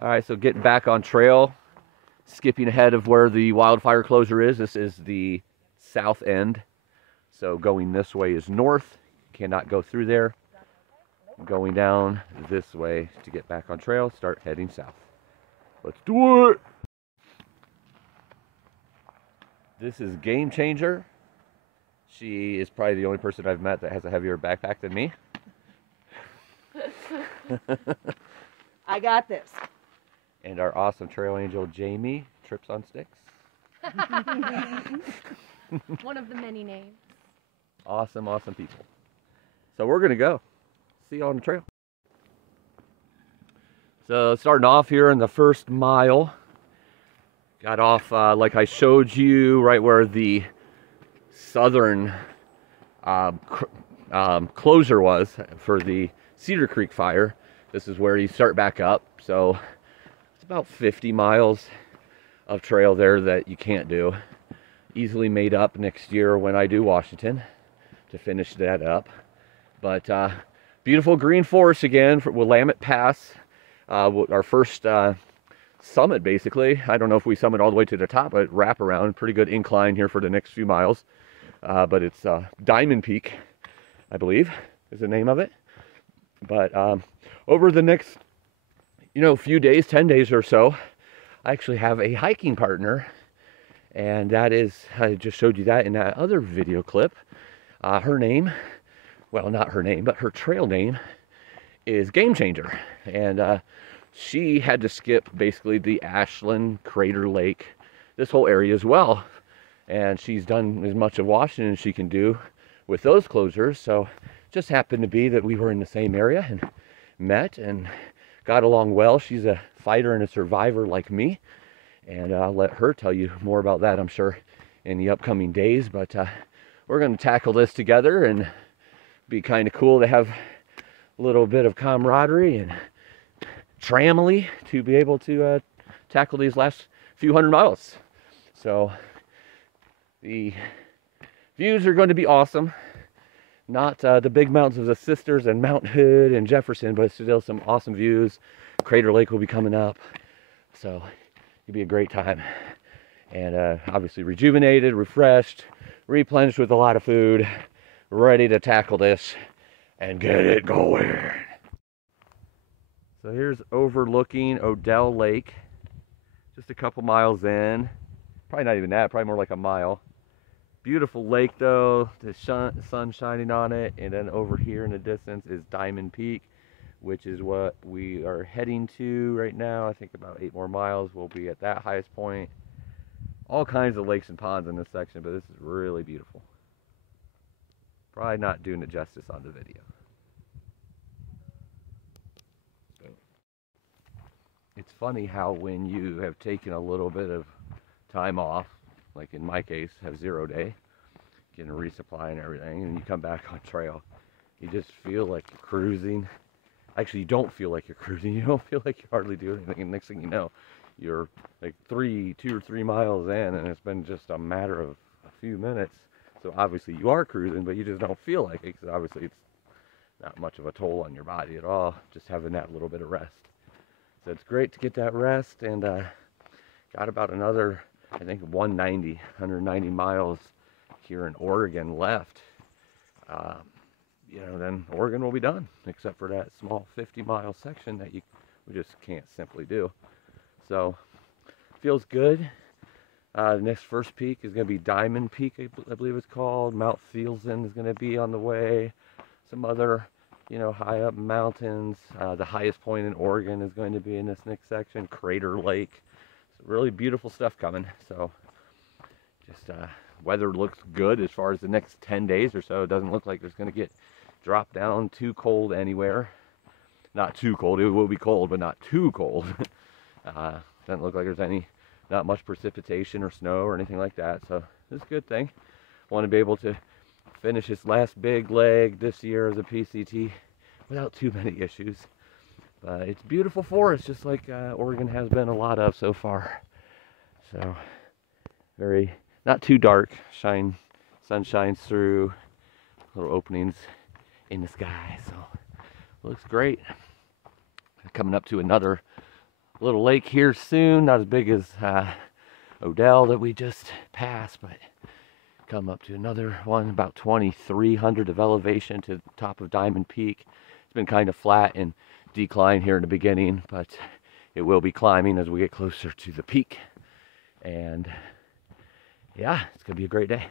All right, so getting back on trail, skipping ahead of where the wildfire closure is. This is the south end. So going this way is north. Cannot go through there. Going down this way to get back on trail, start heading south. Let's do it. This is Game Changer. She is probably the only person I've met that has a heavier backpack than me. I got this. And our awesome trail angel, Jamie, trips on sticks. One of the many names. Awesome, awesome people. So we're gonna go. See you on the trail. So starting off here in the first mile, got off like I showed you right where the southern closure was for the Cedar Creek fire. This is where you start back up. So it's about 50 miles of trail there that you can't do. Easily made up next year when I do Washington to finish that up. But beautiful green forest again for Willamette Pass. Our first summit, basically. I don't know if we summit all the way to the top, but wrap around. Pretty good incline here for the next few miles. But it's Diamond Peak, I believe, is the name of it. But over the next, few days, 10 days or so, I actually have a hiking partner. And that is, I just showed you that in that other video clip. Her name, well, not her name, but her trail name is Game Changer. And she had to skip basically the Ashland, Crater Lake, this whole area as well. And she's done as much of Washington as she can do with those closures. So just happened to be that we were in the same area and met and got along well. She's a fighter and a survivor like me. And I'll let her tell you more about that, I'm sure, in the upcoming days. But we're going to tackle this together and be kind of cool to have a little bit of camaraderie and tramily to be able to tackle these last few hundred miles. So the views are going to be awesome. Not the big mountains of the Sisters and Mount Hood and Jefferson, but still some awesome views. Crater Lake will be coming up. So it'll be a great time. And obviously rejuvenated, refreshed, replenished with a lot of food, ready to tackle this and get it going. So here's overlooking Odell Lake, just a couple miles in. Probably not even that, probably more like a mile. Beautiful lake though, the sun shining on it. And then over here in the distance is Diamond Peak, which is what we are heading to right now. I think about 8 more miles we'll be at that highest point. All kinds of lakes and ponds in this section, but this is really beautiful. Probably not doing it justice on the video. So, it's funny how when you have taken a little bit of time off, like in my case, have 0 day, getting a resupply and everything, and you come back on trail, you just feel like you're cruising. Actually, you don't feel like you're cruising. You don't feel like you hardly do anything. And next thing you know, you're like 2 or 3 miles in, and it's been just a matter of a few minutes. So obviously you are cruising, but you just don't feel like it, because obviously it's not much of a toll on your body at all, just having that little bit of rest. So it's great to get that rest, and got about another, I think, 190 miles here in Oregon left. Then Oregon will be done, except for that small 50-mile section that we just can't simply do. So feels good. The next first peak is going to be Diamond Peak, I believe it's called. Mount Thielsen is going to be on the way. Some other, high up mountains. The highest point in Oregon is going to be in this next section, Crater Lake. It's really beautiful stuff coming. So just weather looks good as far as the next 10 days or so. It doesn't look like it's going to get dropped down too cold anywhere. Not too cold. It will be cold, but not too cold. Doesn't look like there's not much precipitation or snow or anything like that. So it's a good thing. Want to be able to finish this last big leg this year as a PCT without too many issues. But it's beautiful forest, just like Oregon has been a lot of so far. So not too dark. Sun shines through, little openings in the sky. So looks great. Coming up to another little lake here soon. Not as big as Odell that we just passed, but come up to another one about 2,300 of elevation to the top of Diamond Peak. It's been kind of flat and decline here in the beginning, but it will be climbing as we get closer to the peak. And yeah, it's gonna be a great day.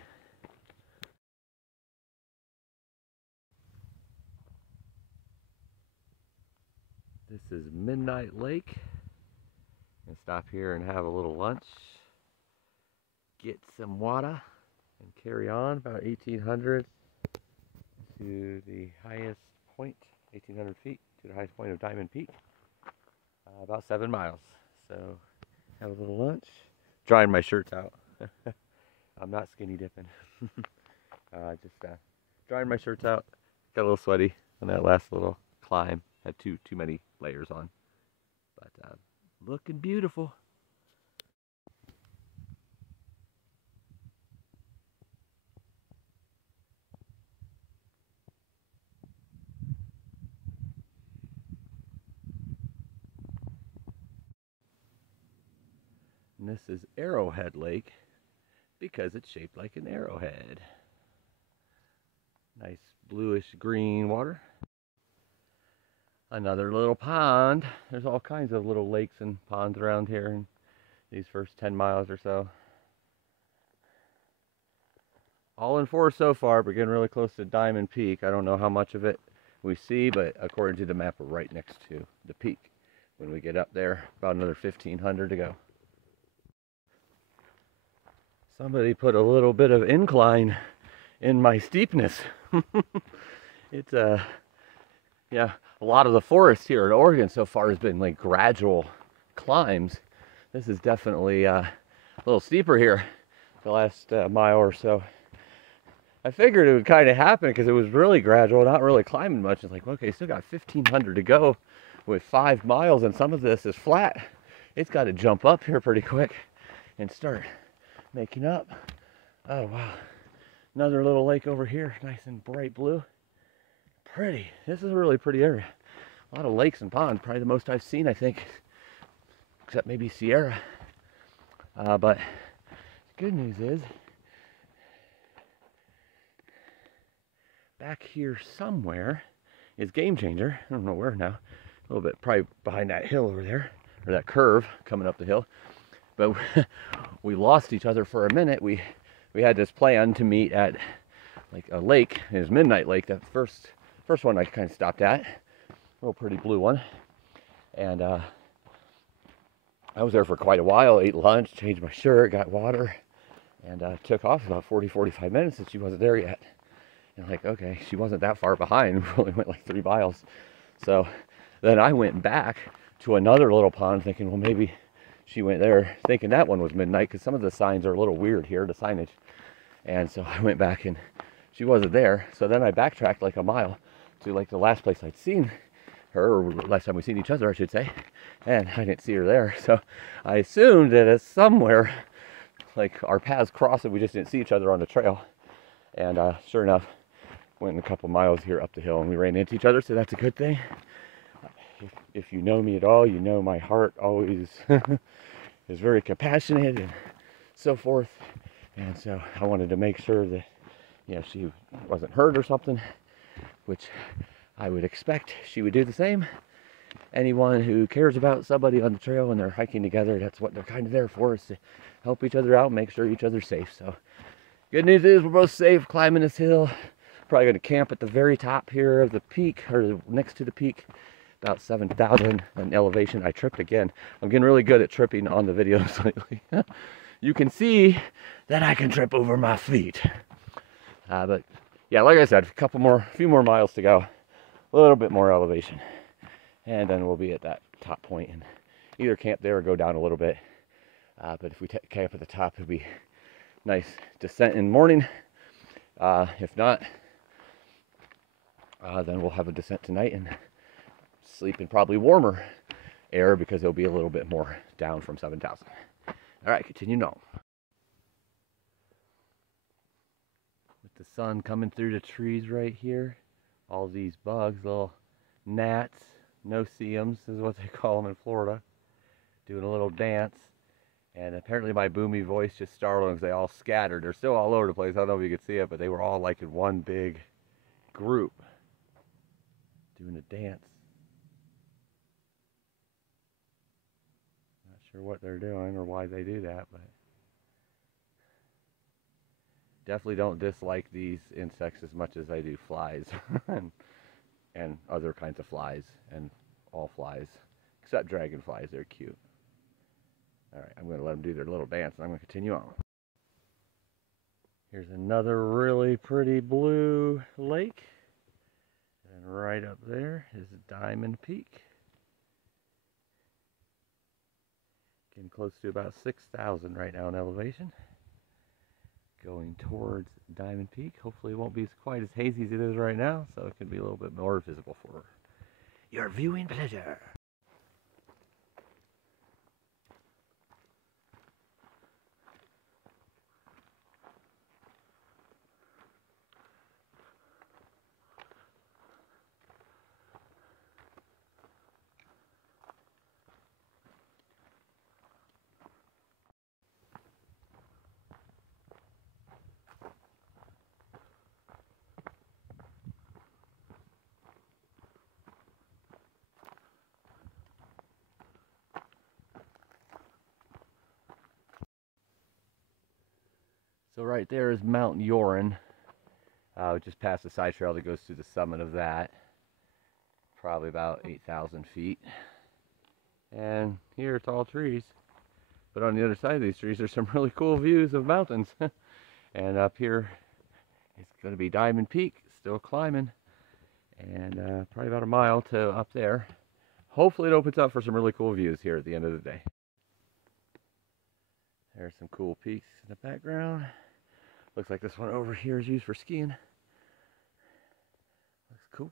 This is Midnight Lake. And stop here and have a little lunch, get some water, and carry on about 1,800 to the highest point, 1,800 feet to the highest point of Diamond Peak, about 7 miles. So have a little lunch, drying my shirts out. I'm not skinny dipping. Just drying my shirts out. Got a little sweaty on that last little climb. Had too many layers on, but looking beautiful. And this is Arrowhead Lake because it's shaped like an arrowhead. Nice bluish green water. Another little pond. There's all kinds of little lakes and ponds around here in these first 10 miles or so. All in forest so far, but getting really close to Diamond Peak. I don't know how much of it we see, but according to the map, we're right next to the peak. When we get up there, about another 1,500 to go. Somebody put a little bit of incline in my steepness. It's yeah, a lot of the forest here in Oregon so far has been like gradual climbs. This is definitely a little steeper here the last mile or so. I figured it would kind of happen because it was really gradual, not really climbing much. It's like, okay, still got 1,500 to go with 5 miles, and some of this is flat. It's got to jump up here pretty quick and start making up. Oh wow, another little lake over here, nice and bright blue. Pretty. This is a really pretty area. A lot of lakes and ponds, probably the most I've seen, I think, except maybe Sierra. But the good news is, back here somewhere is Game Changer. I don't know where now. A little bit, probably behind that hill over there, or that curve coming up the hill. But we lost each other for a minute. We had this plan to meet at like a lake. It was Midnight Lake, that first one I kind of stopped at. A little pretty blue one. And I was there for quite a while, ate lunch, changed my shirt, got water, and took off about 40-45 minutes, and she wasn't there yet. And like, okay, she wasn't that far behind. We only went like 3 miles. So then I went back to another little pond thinking, well, maybe she went there, thinking that one was midnight, because some of the signs are a little weird here, the signage. And so I went back and she wasn't there. So then I backtracked like a mile to like the last place I'd seen her, or last time we seen each other, I should say. And I didn't see her there. So I assumed that it's somewhere, like our paths crossed and we just didn't see each other on the trail. And sure enough, went a couple miles here up the hill and we ran into each other, so that's a good thing. If you know me at all, you know my heart always is very compassionate and so forth. And so I wanted to make sure that, you know, she wasn't hurt or something, which I would expect she would do the same. Anyone who cares about somebody on the trail when they're hiking together, that's what they're kind of there for, is to help each other out and make sure each other's safe. So good news is we're both safe climbing this hill. Probably going to camp at the very top here of the peak, or next to the peak, about 7,000 in elevation. I tripped again. I'm getting really good at tripping on the videos lately. You can see that I can trip over my feet. But yeah, like I said, a few more miles to go, a little bit more elevation, and then we'll be at that top point and either camp there or go down a little bit. But if we camp at the top, it'll be nice descent in the morning. If not, then we'll have a descent tonight and sleep in probably warmer air because it'll be a little bit more down from 7,000. All right, continue on. With the sun coming through the trees right here, all these bugs, little gnats, no-see-ums is what they call them in Florida. doing a little dance. And apparently my boomy voice just startled them because they all scattered. They're still all over the place. I don't know if you could see it, but they were all like in one big group doing a dance. Not sure what they're doing or why they do that, but definitely don't dislike these insects as much as I do flies and other kinds of flies and all flies, except dragonflies. They're cute. All right, I'm going to let them do their little dance, and I'm going to continue on. Here's another really pretty blue lake. And right up there is Diamond Peak. Getting close to about 6,000 right now in elevation. Going towards Diamond Peak. Hopefully it won't be quite as hazy as it is right now, so it can be a little bit more visible for your viewing pleasure. So right there is Mount Yoren. We just passed the side trail that goes to the summit of that. Probably about 8,000 feet. And here it's all trees. But on the other side of these trees, there's some really cool views of mountains. And up here, it's going to be Diamond Peak, still climbing. And probably about a mile to up there. Hopefully it opens up for some really cool views here at the end of the day. There's some cool peaks in the background. Looks like this one over here is used for skiing. Looks cool.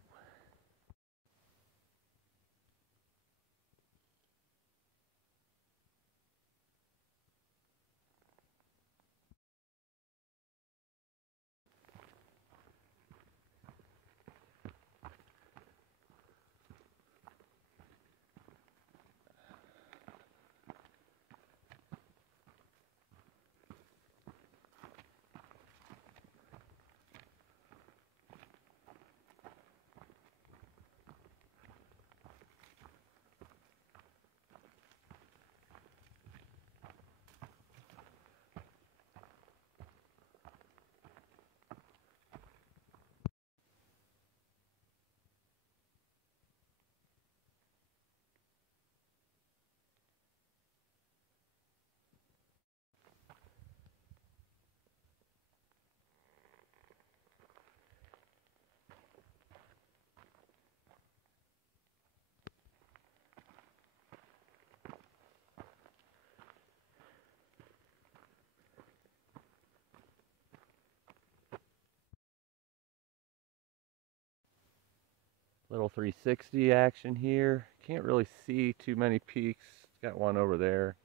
Little 360 action here. Can't really see too many peaks. Got one over there.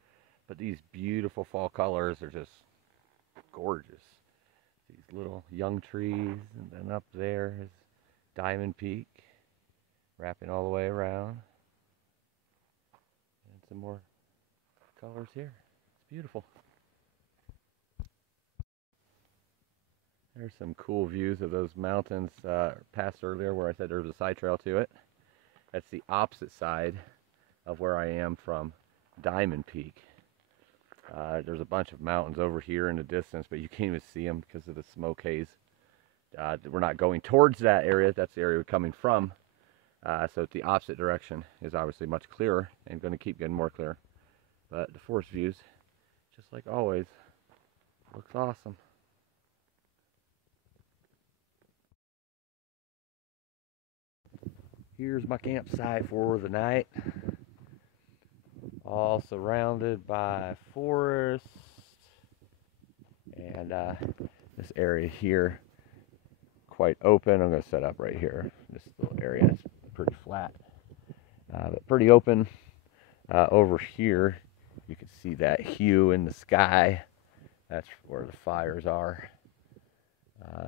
But these beautiful fall colors are just gorgeous. These little young trees, and then up there is Diamond Peak, wrapping all the way around. And some more colors here. It's beautiful. There's some cool views of those mountains passed earlier where I said there was a side trail to it. That's the opposite side of where I am from Diamond Peak. There's a bunch of mountains over here in the distance, but you can't even see them because of the smoke haze. We're not going towards that area. That's the area we're coming from. So the opposite direction is obviously much clearer and going to keep getting more clear. But the forest views, just like always, looks awesome. Here's my campsite for the night. All surrounded by forest. And this area here, quite open. I'm going to set up right here. This little area is pretty flat, but pretty open. Over here, you can see that hue in the sky. That's where the fires are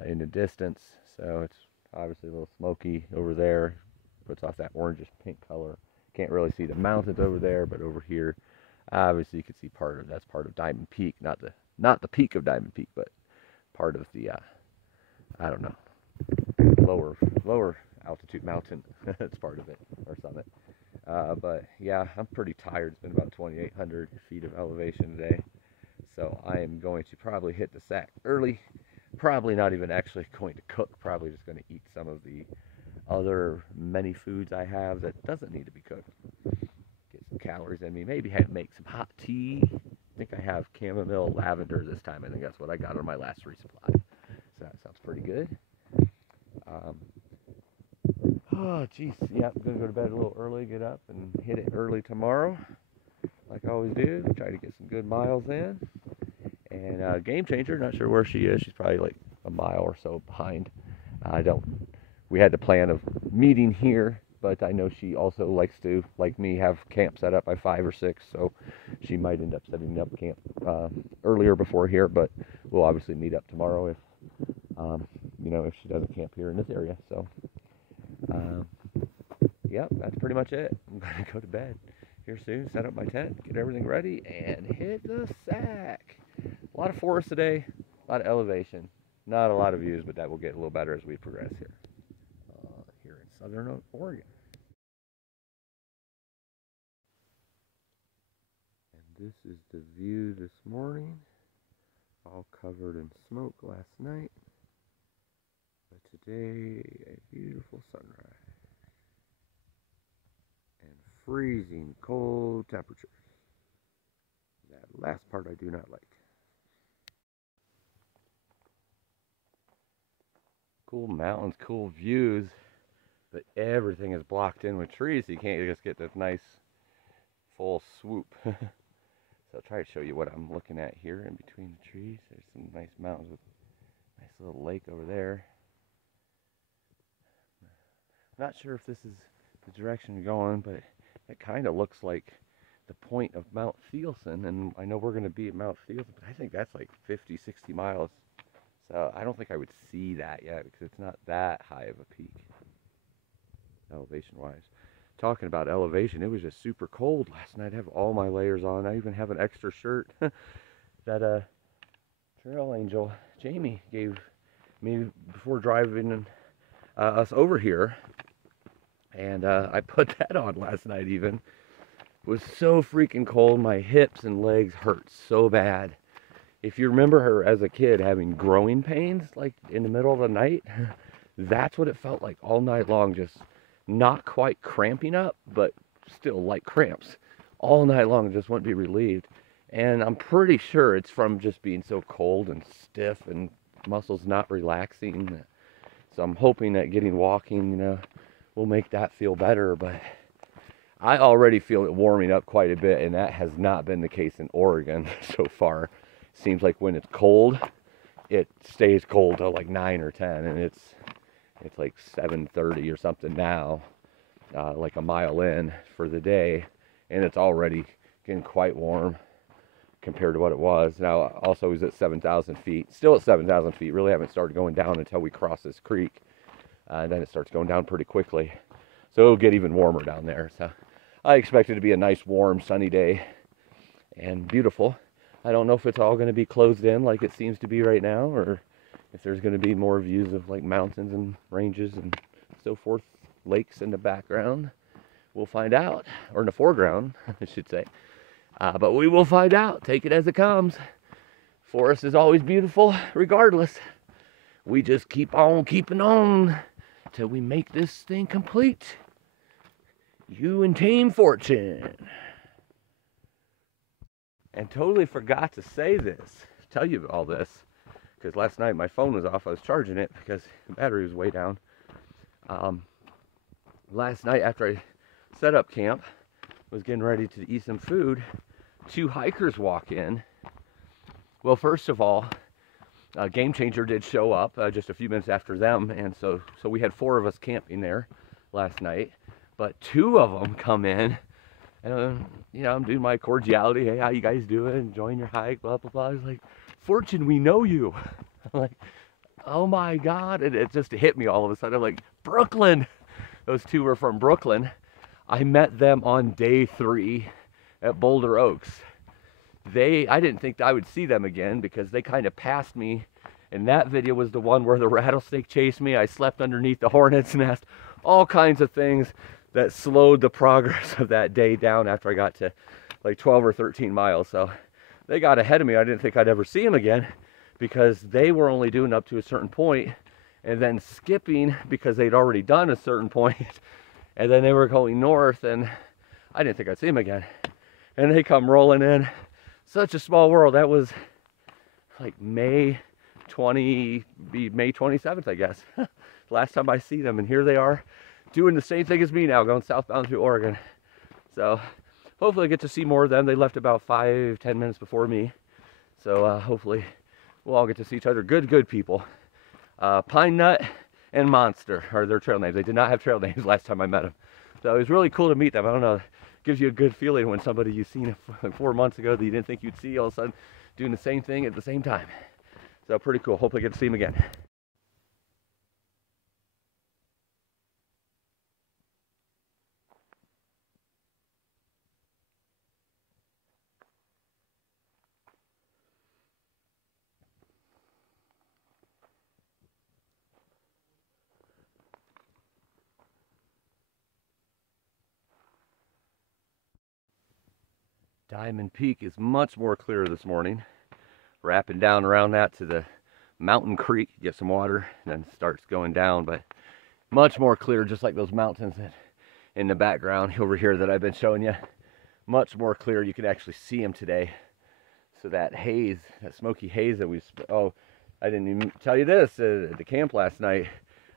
in the distance. So it's obviously a little smoky over there. Puts off that orangish pink color. Can't really see the mountains over there, but over here Obviously, you can see that's part of Diamond Peak, not the peak of Diamond Peak, but part of the I don't know, lower altitude mountain. That's part of it, or summit. But yeah, I'm pretty tired. It's been about 2,800 feet of elevation today, so I am going to probably hit the sack early. Probably not even actually going to cook. Probably just going to eat some of the other many foods I have that doesn't need to be cooked. Get some calories in me. Maybe make some hot tea. I think I have chamomile lavender this time. I think that's what I got on my last resupply. So that sounds pretty good. Oh, geez. Yeah, I'm going to go to bed a little early, get up and hit it early tomorrow, like I always do. Try to get some good miles in. And Game Changer, not sure where she is. She's probably like a mile or so behind. We had the plan of meeting here, but I know she also likes to, like me, have camp set up by 5 or 6, so she might end up setting up camp earlier before here, but we'll obviously meet up tomorrow if, if she doesn't camp here in this area. So, yep, that's pretty much it. I'm going to go to bed here soon, set up my tent, get everything ready, and hit the sack. A lot of forest today, a lot of elevation. Not a lot of views, but that will get a little better as we progress here. Here in southern Oregon. And this is the view this morning. All covered in smoke last night. But today, a beautiful sunrise. And freezing cold temperatures. That last part I do not like. Cool mountains, cool views, but everything is blocked in with trees, so you can't just get this nice full swoop. So I'll try to show you what I'm looking at here in between the trees. There's some nice mountains with a nice little lake over there. I'm not sure if this is the direction you're going, but it kind of looks like the point of Mount Thielsen, and I know we're going to be at Mount Thielsen, but I think that's like 50, 60 miles. So I don't think I would see that yet because it's not that high of a peak, elevation-wise. Talking about elevation, it was just super cold last night. I have all my layers on. I even have an extra shirt that Trail Angel Jamie gave me before driving us over here. And I put that on last night even. It was so freaking cold. My hips and legs hurt so bad. If you remember her as a kid having growing pains, like in the middle of the night, that's what it felt like all night long, just not quite cramping up, but still like cramps. All night long, just wouldn't be relieved. And I'm pretty sure it's from just being so cold and stiff and muscles not relaxing. So I'm hoping that getting walking, will make that feel better, but I already feel it warming up quite a bit, and that has not been the case in Oregon so far. Seems like when it's cold, it stays cold till like 9 or 10, and it's like 7:30 or something now, like a mile in for the day, and it's already getting quite warm compared to what it was. Now, also is at 7,000 feet, still at 7,000 feet, really haven't started going down until we cross this creek, and then it starts going down pretty quickly, so it'll get even warmer down there. So I expect it to be a nice, warm, sunny day, and beautiful. I don't know if it's all going to be closed in like it seems to be right now, or if there's going to be more views of like mountains and ranges and so forth, lakes in the background. We'll find out, or in the foreground, I should say. But we will find out. Take it as it comes. Forest is always beautiful, regardless. We just keep on keeping on till we make this thing complete. You and Team Fortune. And totally forgot to say this, tell you all this, because last night my phone was off. I was charging it because the battery was way down. Last night after I set up camp, was getting ready to eat some food, 2 hikers walk in. Well, first of all, Game Changer did show up just a few minutes after them, and so we had 4 of us camping there last night, but 2 of them come in. And, I'm doing my cordiality. Hey, how you guys doing? Enjoying your hike? Blah, blah, blah. I was like, Fortune, we know you. I'm like, oh my God. And it just hit me all of a sudden. I'm like, Brooklyn. Those 2 were from Brooklyn. I met them on day 3. at Boulder Oaks. I didn't think I would see them again because they kind of passed me. And that video was the one where the rattlesnake chased me. I slept underneath the hornet's nest. All kinds of things that slowed the progress of that day down after I got to like 12 or 13 miles. So they got ahead of me. I didn't think I'd ever see them again because they were only doing up to a certain point and then skipping because they'd already done a certain point. And then they were going north and I didn't think I'd see them again. And they come rolling in. Such a small world. That was like May 27th, I guess. Last time I see them, and here they are doing the same thing as me now, going southbound through Oregon. So hopefully I get to see more of them. They left about 5-10 minutes before me. So hopefully we'll all get to see each other. Good people. Pine Nut and Monster are their trail names. They did not have trail names last time I met them. So it was really cool to meet them. I don't know. Gives you a good feeling when somebody you've seen 4 months ago that you didn't think you'd see all of a sudden doing the same thing at the same time. So pretty cool. Hopefully I get to see him again. Diamond Peak is much more clear this morning. Wrapping down around that to the mountain creek, get some water, and then starts going down, but much more clear, just like those mountains in the background over here that I've been showing you. Much more clear. You can actually see them today. So that haze, that smoky haze that I didn't even tell you this at the camp last night.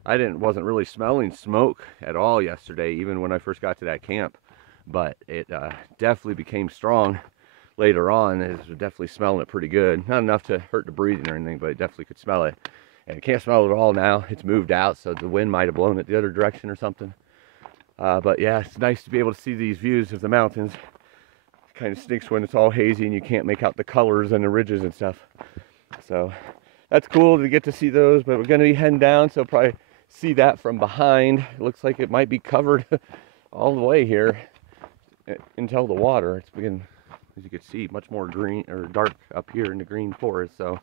Wasn't really smelling smoke at all yesterday, even when I first got to that camp. But it definitely became strong later on. It was definitely smelling it pretty good. Not enough to hurt the breathing or anything, but it definitely could smell it. And it can't smell it at all now. It's moved out, so the wind might have blown it the other direction or something. But yeah, it's nice to be able to see these views of the mountains. It kind of stinks when it's all hazy and you can't make out the colors and the ridges and stuff. So that's cool to get to see those, but we're going to be heading down, so probably see that from behind. It looks like it might be covered all the way here until the water. It's beginning, as you can see, much more green or dark up here in the green forest. So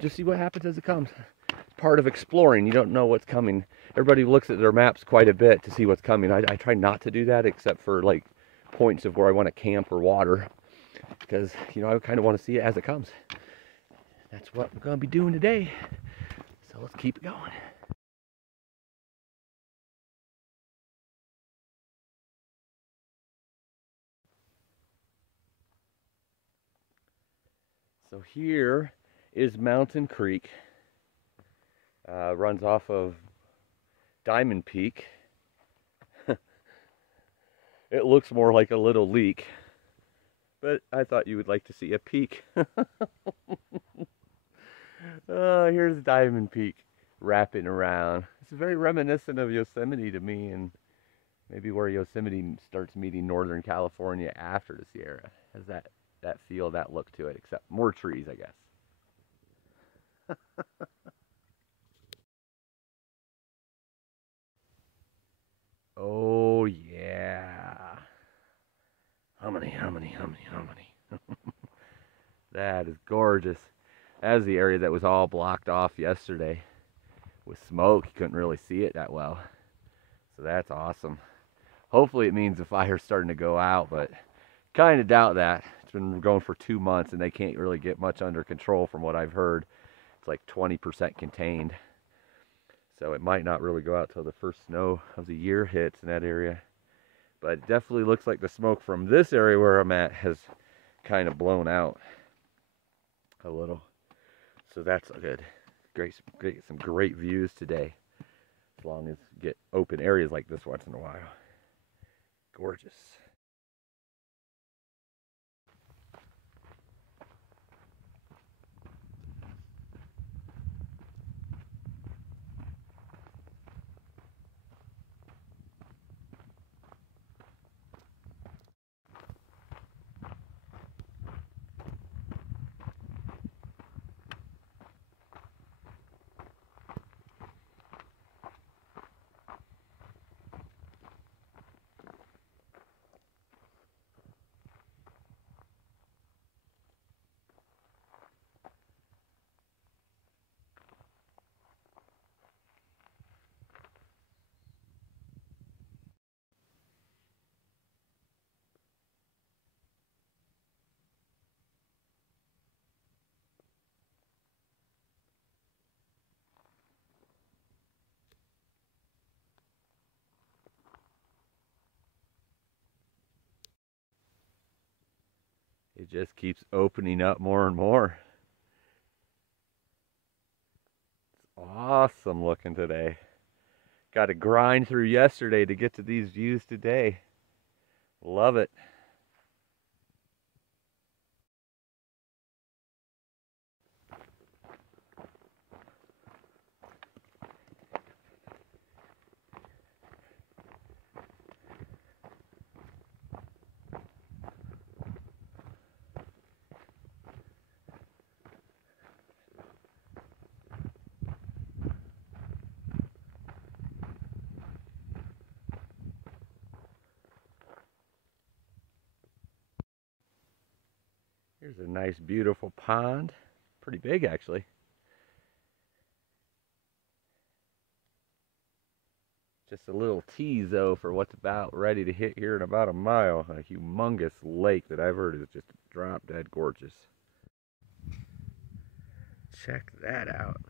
just see what happens as it comes. It's part of exploring. You don't know what's coming. Everybody looks at their maps quite a bit to see what's coming. I try not to do that except for like points of where I want to camp or water, because you know I kind of want to see it as it comes. That's what we're going to be doing today. So let's keep it going. So here is Mountain Creek. Runs off of Diamond Peak. It looks more like a little leak, but I thought you would like to see a peak. Here's Diamond Peak wrapping around. It's very reminiscent of Yosemite to me, and maybe where Yosemite starts meeting Northern California after the Sierra. Has that feel, that look to it, except more trees, I guess. Oh yeah. How many? That is gorgeous. That is the area that was all blocked off yesterday with smoke. You couldn't really see it that well. So that's awesome. Hopefully it means the fire's starting to go out, but kind of doubt that. It's been going for 2 months and they can't really get much under control from what I've heard. It's like 20% contained. So it might not really go out till the first snow of the year hits in that area. But it definitely looks like the smoke from this area where I'm at has kind of blown out a little. So that's good. Some great views today. As long as you get open areas like this once in a while. Gorgeous. It just keeps opening up more and more. It's awesome looking today. Got to grind through yesterday to get to these views today. Love it. Here's a nice, beautiful pond. Pretty big, actually. Just a little tease, though, for what's about ready to hit here in about a mile. A humongous lake that I've heard is just drop dead gorgeous. Check that out.